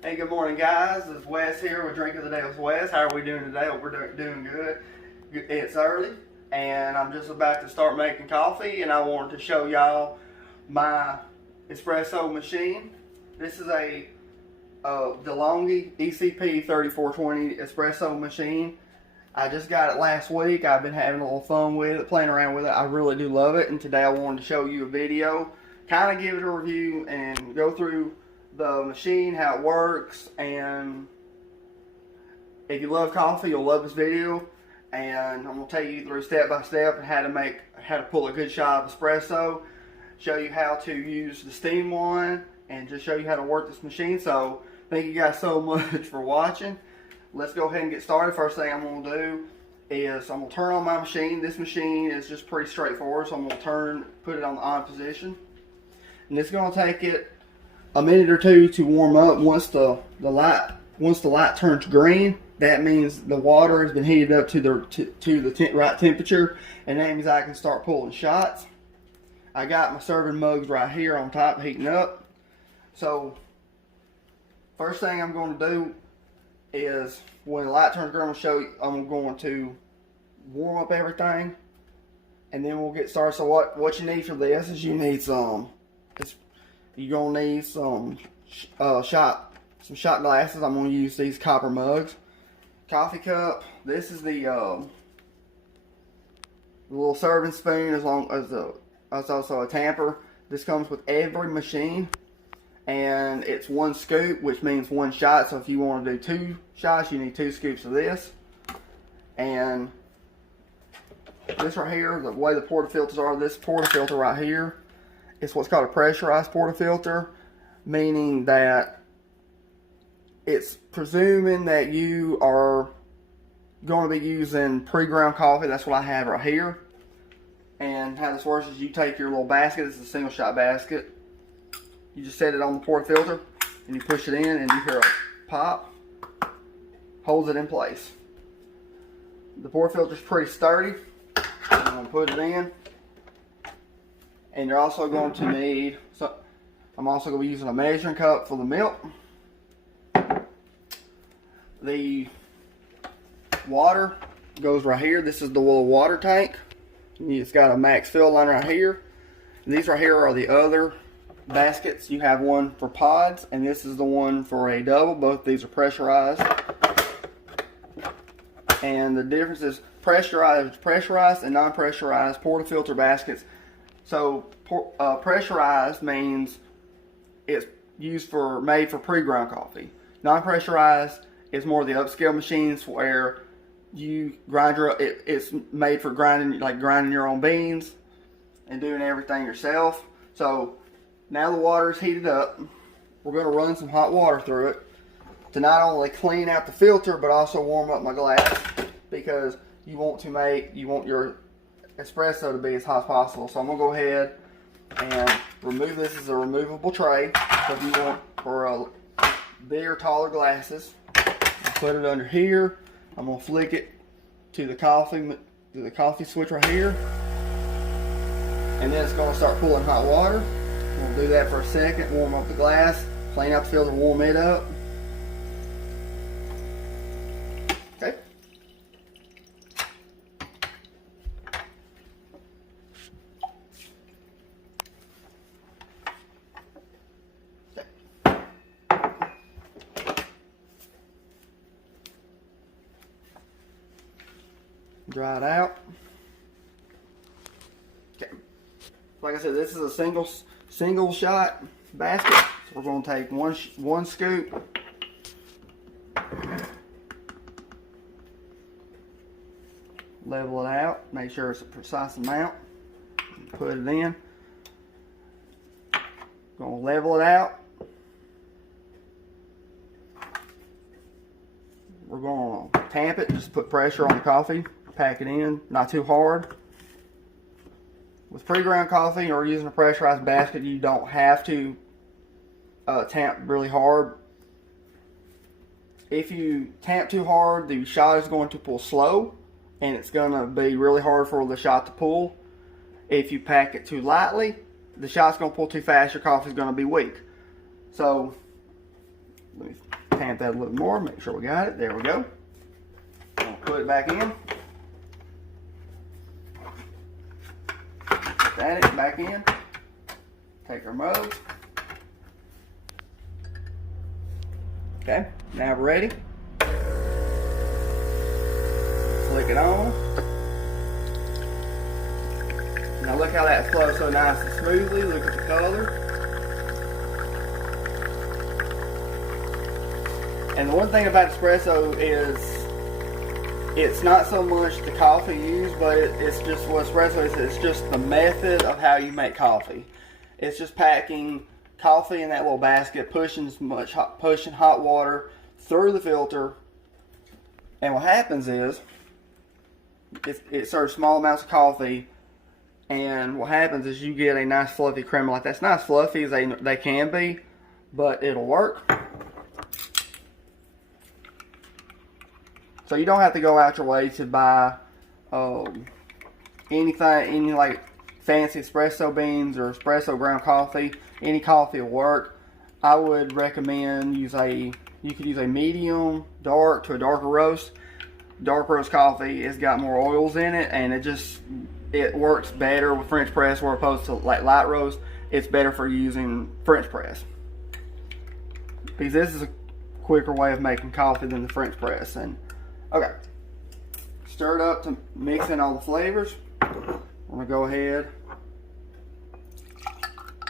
Hey, good morning, guys. It's Wes here with Drink of the Day with Wes. How are we doing today? Hope we're doing good. It's early, and I'm just about to start making coffee, and I wanted to show y'all my espresso machine. This is a DeLonghi ecp3420 espresso machine. I just got it last week. I've been having a little fun with it, playing around with it. I really do love it, and today I wanted to show you a video, kind of give it a review, and go through the machine, how it works, and if you love coffee, you'll love this video. And I'm going to take you through step by step and how to pull a good shot of espresso, show you how to use the steam one, and just show you how to work this machine. So thank you guys so much for watching. Let's go ahead and get started. First thing I'm going to do is I'm going to turn on my machine. This machine is just pretty straightforward, so I'm going to put it on the on position, and it's going to take it a minute or two to warm up. Once the light turns green, that means the water has been heated up to the right temperature, and that means I can start pulling shots. I got my serving mugs right here on top heating up. So first thing I'm going to do is when the light turns green, I'm going to warm up everything, and then we'll get started. So what you need for this is you need you're gonna need some shot glasses. I'm gonna use these copper mugs. Coffee cup. This is the little serving spoon, as also a tamper. This comes with every machine, and it's one scoop, which means one shot. So if you want to do 2 shots, you need 2 scoops of this. And this right here, the way the portafilters are, this portafilter right here, it's what's called a pressurized portafilter, meaning that it's presuming that you are going to be using pre-ground coffee. That's what I have right here. And how this works is you take your little basket. This is a single shot basket. You just set it on the portafilter and you push it in, and you hear a pop. Holds it in place. The portafilter is pretty sturdy. I'm going to put it in. And you're also going to need, I'm also going to be using a measuring cup for the milk. The water goes right here. This is the little water tank. It's got a max fill line right here. And these right here are the other baskets. You have one for pods, and this is the one for a double. Both these are pressurized. And the difference is pressurized and non-pressurized portafilter baskets. So pressurized means it's made for pre-ground coffee. Non-pressurized is more the upscale machines where you grind it's made for grinding your own beans and doing everything yourself. So now the water is heated up. We're going to run some hot water through it to not only clean out the filter, but also warm up my glass, because you want your espresso to be as hot as possible. So I'm going to go ahead and remove this as a removable tray. So if you want for bigger, taller glasses, I'll put it under here. I'm going to flick it to the coffee switch right here, and then it's going to start pulling hot water. We'll do that for a second, warm up the glass, clean out the filter, warm it up. Okay. Dry it out. Okay. Like I said, this is a single shot basket. So we're going to take one scoop. Level it out. Make sure it's a precise amount. Put it in. Going to level it out. We're going to tamp it. Just put pressure on the coffee. Pack it in, not too hard. With pre-ground coffee or using a pressurized basket, you don't have to tamp really hard. If you tamp too hard, the shot is going to pull slow, and it's going to be really hard for the shot to pull. If you pack it too lightly, the shot's going to pull too fast, your coffee's going to be weak. So, let me tamp that a little more, make sure we got it. There we go. I'll put it back in. Put it back in. Take our mug. Okay, now we're ready. Flick it on. Now look how that flows so nice and smoothly. Look at the color. And the one thing about espresso is it's not so much the coffee used, but it's just what espresso is. It's just the method of how you make coffee. It's just packing coffee in that little basket, pushing hot water through the filter. And what happens is it serves small amounts of coffee. And what happens is you get a nice fluffy crema like that. It's not as fluffy as they can be, but it'll work. So you don't have to go out your way to buy any like fancy espresso beans or espresso ground coffee. Any coffee will work. I would recommend you could use a medium dark to a darker roast. Dark roast coffee has got more oils in it, and it works better with French press, where opposed to like light roast, it's better for using French press. Because this is a quicker way of making coffee than the French press. And okay, stir it up to mix in all the flavors. I'm gonna go ahead,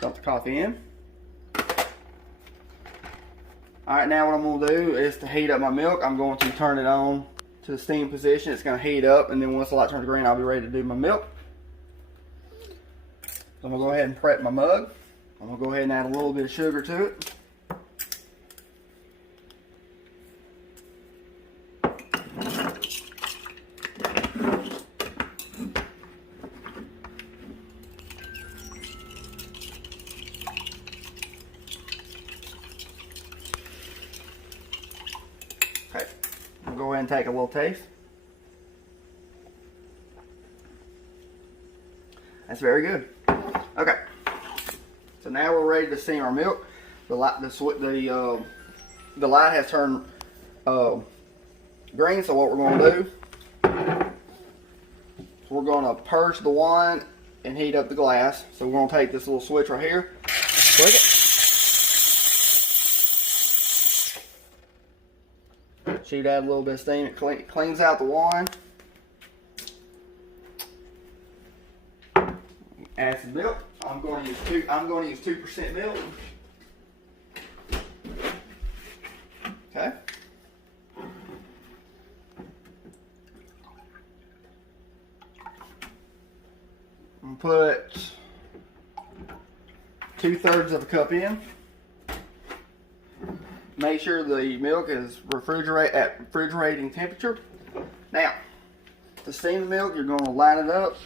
dump the coffee in. Alright, now what I'm gonna do is to heat up my milk. I'm going to turn it on to the steam position. It's going to heat up, and then once the light turns green, I'll be ready to do my milk. So I'm going to go ahead and prep my mug. I'm going to go ahead and add a little bit of sugar to it. Okay, I'll go ahead and take a little taste. That's very good. Okay, so now we're ready to steam our milk. The light has turned green. So what we're going to do, we're going to purge the wine and heat up the glass. So we're going to take this little switch right here, click it. Shoot out a little bit of steam. It cleans out the wine. Add some milk. I'm going to use 2% milk. Okay. I'm going to put 2/3 of a cup in. Make sure the milk is at refrigerating temperature. Now, to steam the milk, you're going to line it up.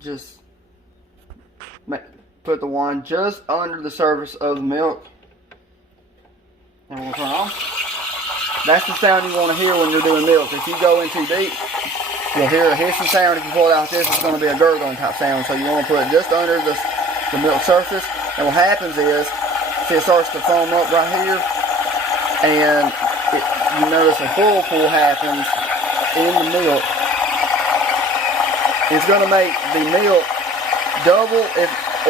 Just put the wine just under the surface of the milk, and we'll turn on. That's the sound you want to hear when you're doing milk. If you go in too deep, you'll hear a hissing sound. If you pull it out this, it's going to be a gurgling type sound. So you want to put it just under the milk surface. And what happens is, see, it starts to foam up right here, and you notice a whirlpool happens in the milk. It's going to make the milk double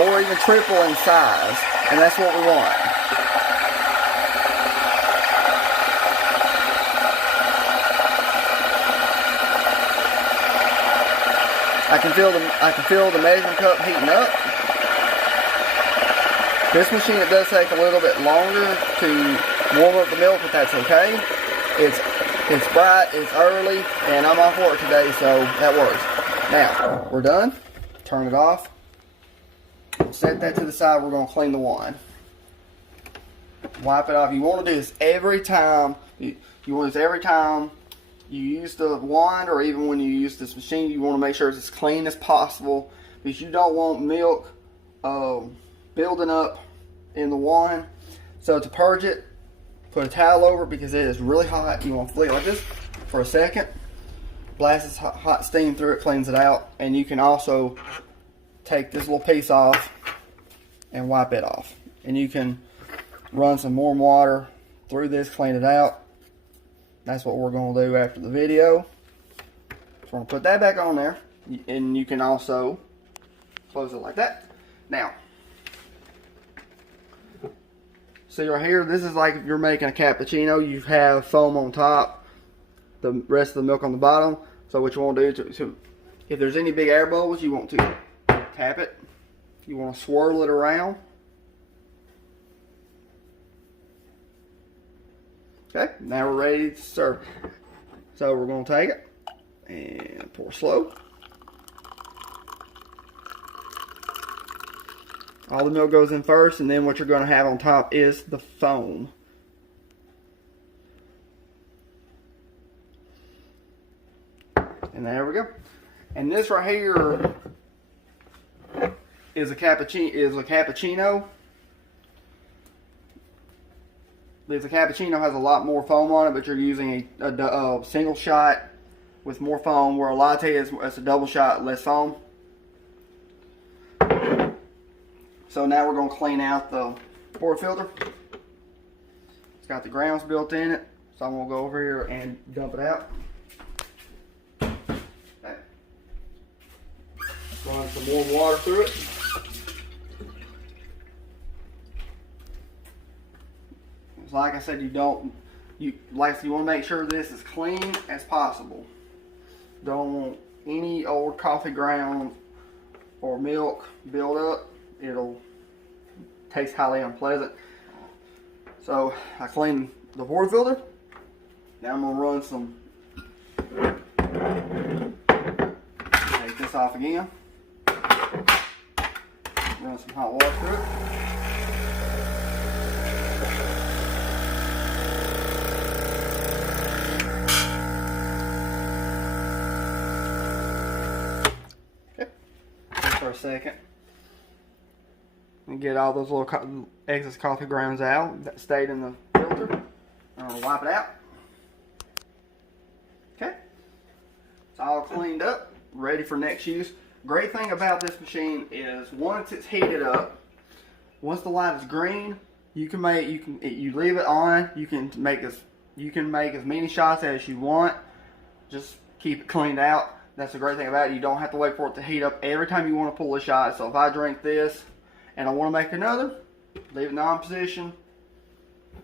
or even triple in size, and that's what we want. I can feel the measuring cup heating up. This machine, it does take a little bit longer to warm up the milk, but that's okay. It's bright, it's early, and I'm off work today, so that works. Now, we're done. Turn it off. Set that to the side. We're going to clean the wine. Wipe it off. You want to do this every time. You want this every time you use the wine, or even when you use this machine. You want to make sure it's as clean as possible, because you don't want milk building up in the wine. So to purge it, put a towel over it, because it is really hot. You want to flick it like this for a second. Blast this hot steam through it, cleans it out. And you can also take this little piece off and wipe it off. And you can run some warm water through this, clean it out. That's what we're going to do after the video. So we're going to put that back on there. And you can also close it like that. Now, see right here, this is like if you're making a cappuccino, you have foam on top, the rest of the milk on the bottom. So what you want to do, if there's any big air bubbles, you want to tap it. You want to swirl it around. Okay, now we're ready to serve. So we're going to take it and pour slow. All the milk goes in first, and then what you're going to have on top is the foam. And there we go. And this right here is a cappuccino. The cappuccino has a lot more foam on it, but you're using a single shot with more foam, where a latte is a double shot, less foam. So now we're going to clean out the portafilter. It's got the grounds built in it, so I'm going to go over here and dump it out. Okay. Run some warm water through it. Like I said, you want to make sure this is clean as possible. Don't want any old coffee grounds or milk build up. It'll taste highly unpleasant. So I cleaned the portafilter. Now I'm gonna run some. Take this off again. Run some hot water through it. For a second and get all those little excess coffee grounds out that stayed in the filter. I'm going to wipe it out. Okay, it's all cleaned up, ready for next use. Great thing about this machine is once it's heated up, once the light is green, you leave it on. You can make as many shots as you want. Just keep it cleaned out. That's the great thing about it. You don't have to wait for it to heat up every time you want to pull a shot. So if I drink this and I want to make another, leave it in on position,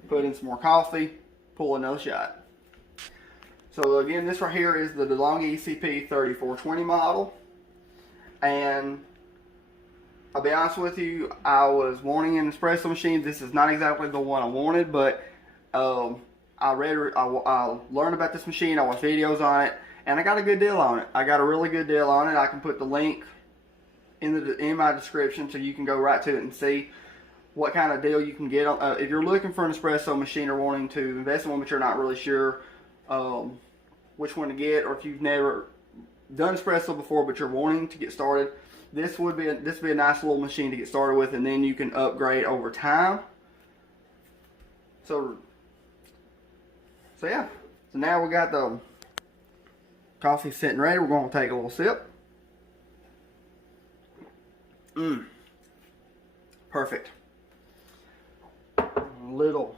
put in some more coffee, pull another shot. So again, this right here is the DeLonghi ecp3420 model. And I'll be honest with you, I was wanting an espresso machine. This is not exactly the one I wanted, but I learned about this machine. I watched videos on it. And I got a good deal on it. I got a really good deal on it. I can put the link in my description so you can go right to it and see what kind of deal you can get on. If you're looking for an espresso machine or wanting to invest in one but you're not really sure which one to get, or if you've never done espresso before but you're wanting to get started, this would be a nice little machine to get started with, and then you can upgrade over time. So yeah. So now we got the coffee sitting ready. We're going to take a little sip. Perfect. A little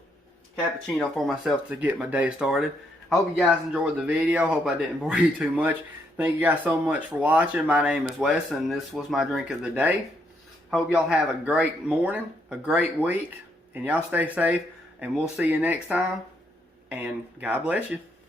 cappuccino for myself to get my day started. I hope you guys enjoyed the video. Hope I didn't bore you too much. Thank you guys so much for watching. My name is Wes, and this was my drink of the day. Hope y'all have a great morning, a great week, and y'all stay safe, and we'll see you next time, and God bless you.